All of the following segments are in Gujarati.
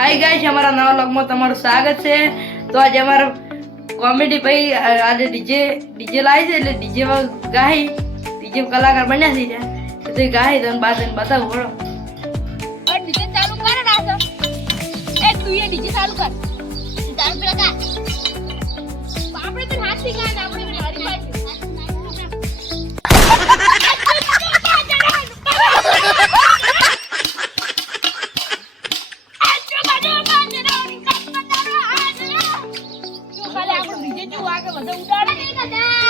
હાય ગાઈસ અમારા નવા લોગમાં તમારું સ્વાગત છે. તો આજે અમારો કોમેડી ભાઈ આજે ડીજે ડીજે લાવી છે એટલે ડીજેમાં ગાઈ ડીજે કલાકાર બન્યા છે તો તે ગાઈ તને બાદ તને બતાવું, બોલો. ડીજે ચાલુ કર ડીજે ચાલુ કર. તારું પેલા ગા આપણે તો હાથથી ગા આપણે બધા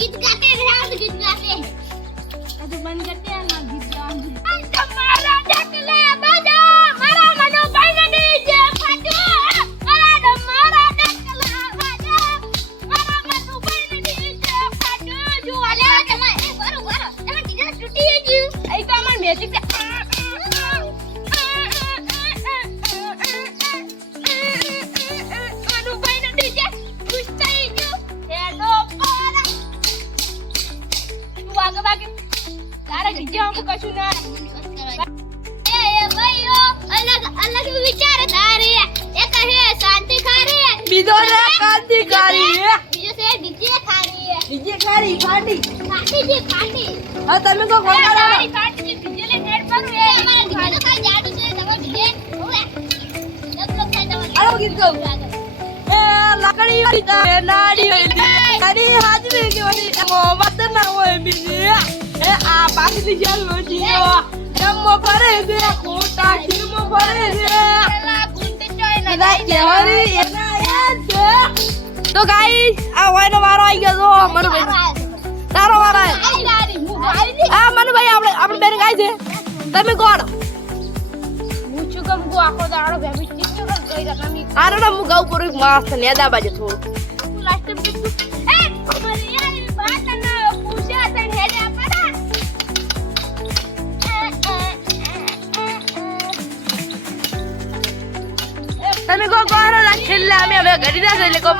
गीत गाते रहे आज गीत गाते हैं तो बंद करते हैं ना गीत Thank you. તારા ડીજે અમુક કશું ના એ એ અલગ અલગ વિચાર તારે એક હે? શાંતિ ખારી બીજો બીજો છે ડીજે ખારી ડીજે કારી ફાટી ખાટી જે ખાટી હવે તમે તો કોણ તારી કાઢી ડીજે લે નેટ કરું એ એ અમારા ડીજે તો જાડું છે તમે ઓએ આવો ગીત. એ લાકડી વાળી નાડી વાળી તારી હાજરી કે વાળી ના હોય બીજી એ આ પાછલી જાલ વધી જમો ફરે છે ખોટા ખીરમો ફરે છે. ને તો ગાઈસ આ વાયનો વારો આવી ગયો તો મનુભાઈ તારો વારો આવ્યો આ મનુભાઈ આપણે આપણે બેન ગાય છે. તમે કોણ હું છું ગમ ગો આખો દાડો બેબી ટીચર જ ગઈ રહ્યા તમે આરો ના હું ગાઉં કરું મસ્ત નેદા બાજુ થોડું. તમે કો કોણ ના છેલ્લે અમે હવે ઘડી ના એટલે કો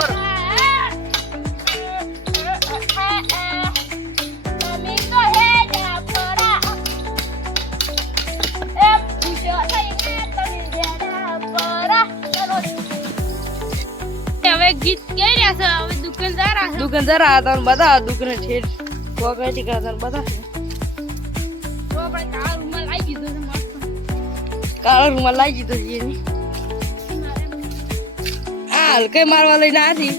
હવે ગીત કહી રહ્યા છે? હવે દુકાનદાર આ દુકાનદાર આ તને બતા દુકાને ઠેઠ પોકેટી કા તને બતા તો આપણે કાળા દીધો છે કાળો લાવી દીધો છે આ હલકે મારવા લઈને આથી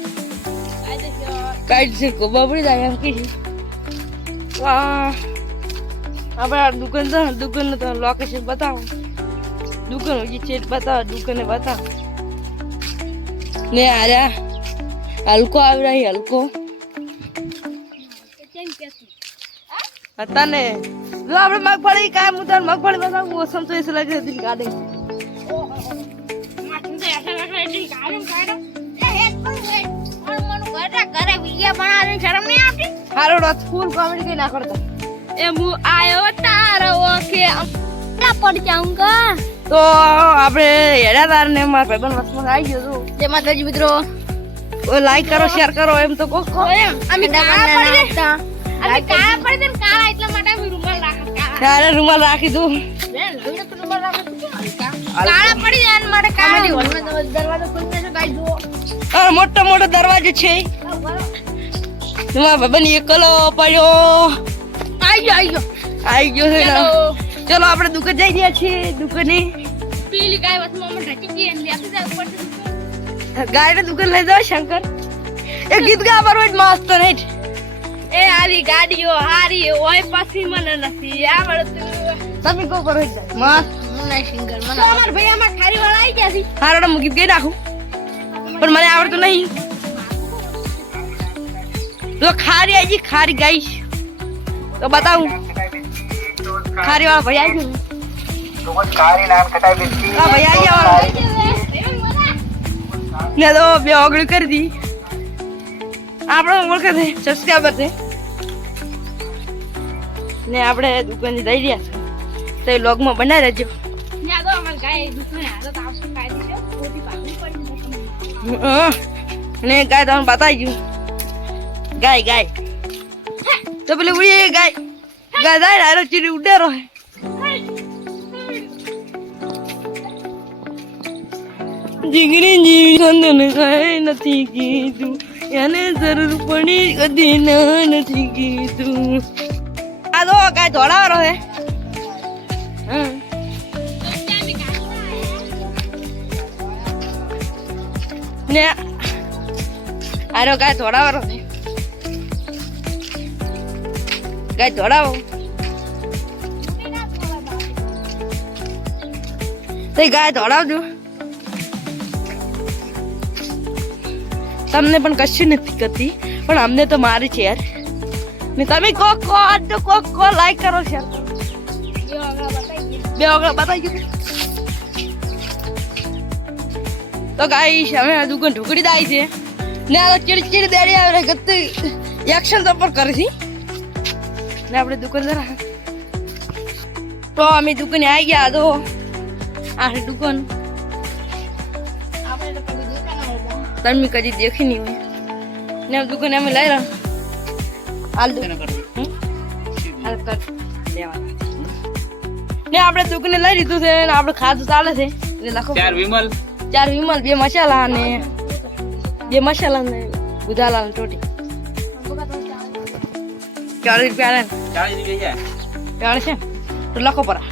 કાઢી છે બબડી જાય એમ કીધી આપણે આ દુકાન છે ને, દુકાનનું તો લોકેશન બતાવો. દુકાન હજી ચેટ બતાવો દુકાને બતાવો. ને આર્યા હલકો આવી રહી, હલકો. હતા ને જો આપણે મગફળી કામ હું મગફળી બતાવું મોસમ તો એસે લાગે દિન કાઢે હારો રાત ફૂલ કોમેડી કઈ ના કરતા. એ હું આયો તારો ઓકે. ના પડ જાઉંગા તો આપણે હેડા તાર ને મારા ભાઈબંધ વસમાં આવી ગયો છું જય માતાજી મિત્રો. લાઈક કરો શેર કરો એમ તો કોક કહો. એમ. અમે કાળા પડી દે અમે કાળા પડી દે કાળા એટલા માટે અમે રૂમાલ રાખીશું કાળા રૂમાલ રાખી દઉં? કાળા પડી જાય મોટો મોટો દરવાજો છે. તમારા ભાઈબંધ એકલો પડ્યો. આઈ ગયો આઈ ગયો. આઈ ગયો છે ચલો. આપણે દુકાન જઈ રહ્યા છીએ દુકાને. પીલી ગાય વસમાં ઢકી ગઈ બેસી જાય ઉપર ગાયને દુકાન લઈ જાવ શંકર. એ ગીત ગાબર હોય મસ્ત નહીં એ આવી ગાડીઓ હારી હોય પાછી મને નથી. આવડતું તમે કો કરો મસ્ત. મને સિંગર તો અમાર ભાઈ આમાં ખારી વાળા આવી ગયા છે. હારડા હું ગઈ નાખું? પણ મને આવડતું નહીં. તો ખારી આવી ખારી ગાઈશ. તો બતાવું. ખારી વાળા ભાઈ આવી ગયું. ભાઈ આવી ગયા ને તો બે કરી દી. આપણો ઓળખે છે ને આપણે દુકાન લઈ રહ્યા છે. લોગમાં બનાવી રહેજો ને ગાય તમને બતાવી ગયું ગાય ગાય તો પેલી ઉડી ગાય ગાય જાય હારો ચીડી ઉડે રહે જીગરી જીવી કાંઈ નથી કીધું એને જરૂર પડી કદી ના નથી કીધું આ તો ગાય રહે હે ને આરો ગાય ધોળાવાળો છે. ગાય ધોડાવો. તે ગાય ધોડાવજો. તમને પણ કશું નથી કરતી પણ અમને તો મારી છે યાર. ને તમે કો કો આજ તો કો કો લાઈક કરો શેર બે ઓગળા બતાવી ગયું તો ગાઈશ અમે દુકાન ઢોકળી દાય છે. ને આ ચીડચીડ ચીડી ચીડી દેડી આવે ગતિ એક્શન તો પણ કરી ને આપણે દુકાન જરા તો અમે દુકાને આવી ગયા તો આ દુકાન. તમે કદી દેખી નહીં હોય. ને દુકાને અમે લઈ રહ્યા હાલ દુકાન હાલ કર લેવાના. ને આપણે દુકાને લઈ લીધું છે ને આપણે ખાધું ચાલે છે. એટલે લખો ચાર વિમલ. ચાર વિમલ બે મસાલા અને બે મસાલા ને ગુદાલા ને ટોટી ચાલીસ રૂપિયા ચાલીસ રૂપિયા ચાલે છે તો લખો પરા.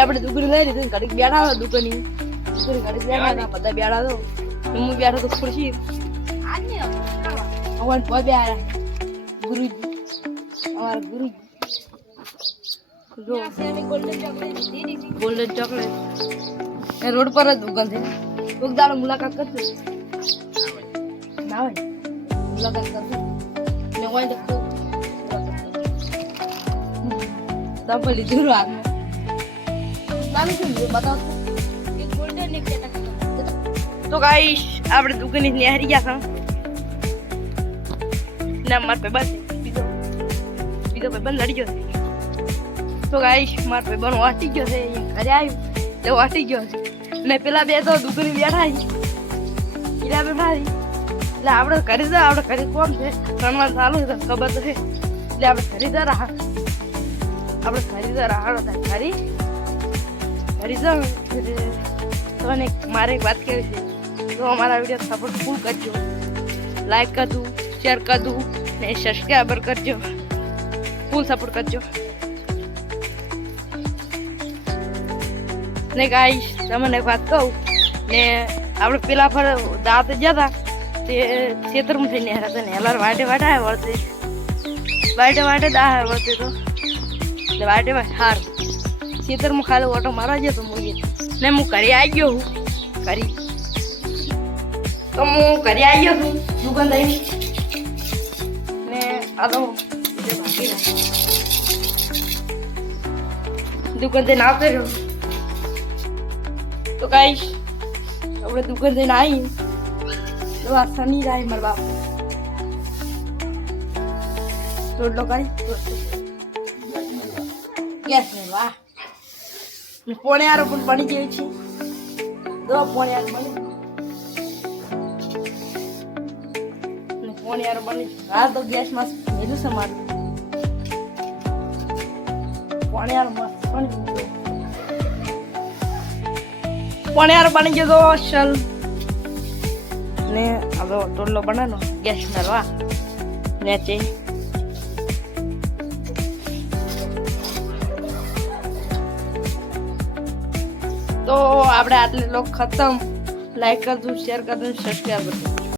આપણે દુકાને લઈ લીધું ઘડીક બેઠા દુકાની દુકાને ઘડીક બેઠા બધા બેઠા તો હું બેઠો તો ખુરશી. ભગવાન કોઈ બેઠા ગુરુજી. અમારા ગુરુજી. જો ગોલ્ડન ચોકલેટ એ રોડ પર જ દુકાન છે. દાડો મુલાકાત કરજો. ના હોય. મુલાકાત કરજો. ને હોય તો ખૂબ. તમે લીધું હાથમાં. ચાલુ શું બતાવો તો. ગાઈશ આપણે દુકાને નેહરી ગયા ના માર ભાઈ બસ. બીજો. બીજો ભાઈ બંધ લડી ગયો તો ગાઈશ માર ભાઈબંધ વાંચી ગયો છે ઘરે આવ્યું. તો વાંચી ગયો છે. ને પેલા બે તો દૂધની બેઠા છે. ઈરા બેઠા છે. એટલે આપણે કરી જા, આપણે કરી કોમ છે? ત્રણ ચાલુ છે ખબર તો છે. એટલે આપણે ખરીદા જા રાહ. આપણે ખરીદા જા રાહ ખરી ઘરે? તને મારે એક વાત કરવી છે? તો અમારા વીડિયો સપોર્ટ ફૂલ કરજો. લાઈક કરજો શેર કરજો, ને સબસ્ક્રાઈબર કરજો. ફૂલ સપોર્ટ કરજો. ને ગાઈશ તમને વાત કહું, ને આપણે પેલા પર દાંત જતા તે ખેતરમાં થઈને હેરા હતા ને હેલાર વાટે વાટે આવ્યા વળતે. વાટે વાટે દા વળતે તો. એટલે વાટે વાટે હાર. ખેતરમાં ખાલી ઓટો મારવા જતો મૂઈએ. ને હું ઘરે આવી ગયો હું. ઘરે. તો હું ઘરે આવી ગયો છું દુકાન લઈને ને આ તો દુકાન જઈને આવતો રહ્યો તો કાંઈ આપણે દુકાન જઈને આવી તો આ શનિ જાય મારા બાપ. રોટલો કાઢી ગેસ ને વાહ. પોણે આરો પણ બની ગયું છે. દો પોણે આરો બની પોણે આરો બની હા, તો ગેસમાં મેલું છે મારું. પોણે આરો મસ્ત બની પોણે આરો બની ગયો અસલ. ને હવે ટોલો બનાનો ગેસ મેળવા નેચે. તો આપણે આટલે લોક ખતમ. લાઈક કરજો શેર કરજો સબસ્ક્રાઈબ કરજો.